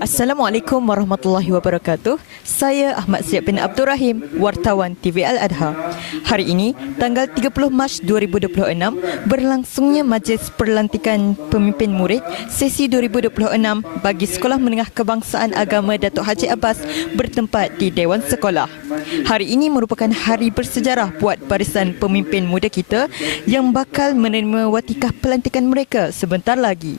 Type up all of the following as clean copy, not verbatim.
Assalamualaikum warahmatullahi wabarakatuh. Saya Ahmad Syed bin Abdul Rahim, wartawan TV Al-Adha. Hari ini, tanggal 30 Mac 2026, berlangsungnya Majlis Perlantikan Pemimpin Murid sesi 2026 bagi Sekolah Menengah Kebangsaan Agama Datuk Haji Abbas bertempat di Dewan Sekolah. Hari ini merupakan hari bersejarah buat barisan pemimpin muda kita yang bakal menerima watikah pelantikan mereka sebentar lagi.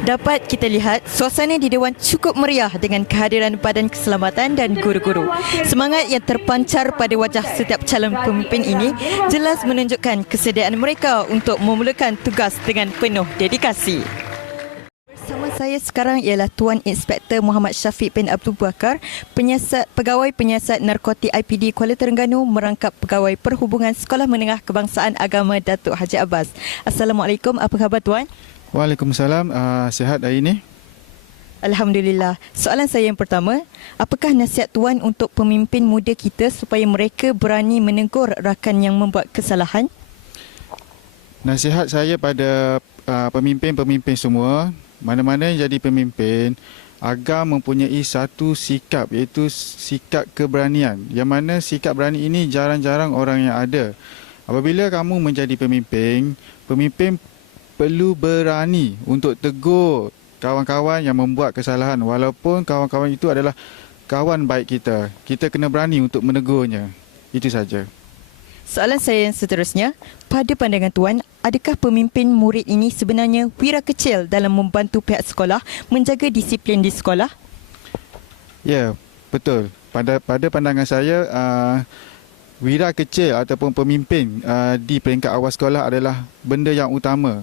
Dapat kita lihat suasana di Dewan cukup meriah dengan kehadiran Badan Keselamatan dan guru-guru. Semangat yang terpancar pada wajah setiap calon pemimpin ini jelas menunjukkan kesediaan mereka untuk memulakan tugas dengan penuh dedikasi. Bersama saya sekarang ialah Tuan Inspektor Muhammad Syafiq bin Abdul Bakar, Pegawai Penyiasat Narkotik IPD Kuala Terengganu merangkap Pegawai Perhubungan Sekolah Menengah Kebangsaan Agama Datuk Haji Abbas. Assalamualaikum, apa khabar Tuan? Waalaikumsalam, sihat hari ini? Alhamdulillah. Soalan saya yang pertama, apakah nasihat Tuan untuk pemimpin muda kita supaya mereka berani menegur rakan yang membuat kesalahan? Nasihat saya pada pemimpin-pemimpin semua, mana-mana yang jadi pemimpin, agar mempunyai satu sikap, iaitu sikap keberanian. Yang mana sikap berani ini jarang-jarang orang yang ada. Apabila kamu menjadi pemimpin, pemimpin perlu berani untuk tegur kawan-kawan yang membuat kesalahan, walaupun kawan-kawan itu adalah kawan baik kita. Kita kena berani untuk menegurnya. Itu saja. Soalan saya yang seterusnya, pada pandangan Tuan, adakah pemimpin murid ini sebenarnya wira kecil dalam membantu pihak sekolah menjaga disiplin di sekolah? Ya, betul. Pada pandangan saya, wira kecil ataupun pemimpin di peringkat awal sekolah adalah benda yang utama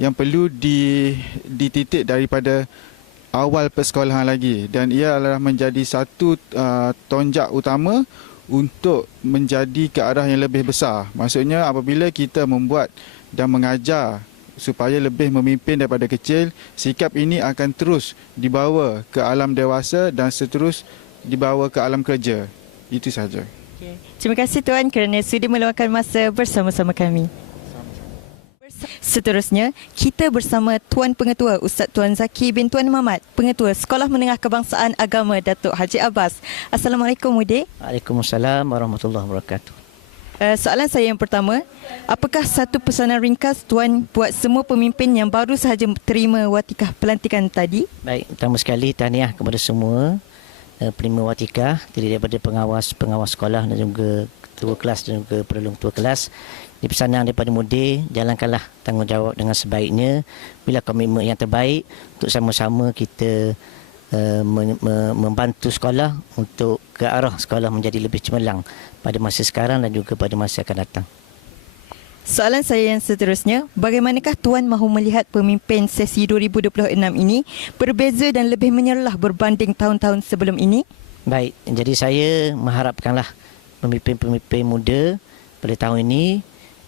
yang perlu dititik daripada awal persekolahan lagi, dan ia adalah menjadi satu tonjak utama untuk menjadi ke arah yang lebih besar. Maksudnya apabila kita membuat dan mengajar supaya lebih memimpin daripada kecil, sikap ini akan terus dibawa ke alam dewasa dan seterus dibawa ke alam kerja. Itu saja. Terima kasih Tuan kerana sudi meluangkan masa bersama-sama kami. Seterusnya, kita bersama Tuan Pengetua Ustaz Tuan Zaki bin Tuan Mamat, Pengetua Sekolah Menengah Kebangsaan Agama Datuk Haji Abbas. Assalamualaikum Mudir. Waalaikumsalam warahmatullahi wabarakatuh. Soalan saya yang pertama, apakah satu pesanan ringkas Tuan buat semua pemimpin yang baru sahaja terima watikah pelantikan tadi? Baik, pertama sekali tahniah kepada semua penerima watikah, terdiri daripada pengawas sekolah dan juga ketua kelas dan juga penulung ketua kelas. Di pesanan daripada mudir, jalankanlah tanggungjawab dengan sebaiknya, bila komitmen yang terbaik untuk sama-sama kita membantu sekolah untuk ke arah sekolah menjadi lebih cemerlang pada masa sekarang dan juga pada masa akan datang. Soalan saya yang seterusnya, bagaimanakah Tuan mahu melihat pemimpin sesi 2026 ini berbeza dan lebih menyerlah berbanding tahun-tahun sebelum ini? Baik, jadi saya mengharapkanlah pemimpin-pemimpin muda pada tahun ini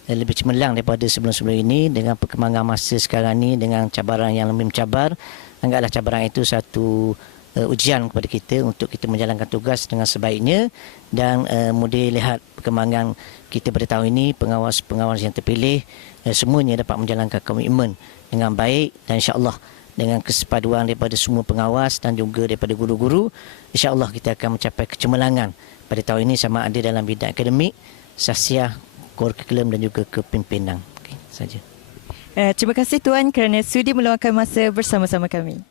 lebih cemerlang daripada sebelum-sebelum ini dengan perkembangan masa sekarang ini, dengan cabaran yang lebih mencabar. Anggaplah cabaran itu satu ujian kepada kita untuk kita menjalankan tugas dengan sebaiknya, dan mudah lihat perkembangan kita pada tahun ini, pengawas-pengawas yang terpilih semuanya dapat menjalankan komitmen dengan baik, dan insya-Allah dengan kesepaduan daripada semua pengawas dan juga daripada guru-guru, insya-Allah kita akan mencapai kecemerlangan pada tahun ini, sama ada dalam bidang akademik, sasiah, kurikulum dan juga kepimpinan. Okey, saja. Terima kasih Tuan kerana sudi meluangkan masa bersama-sama kami.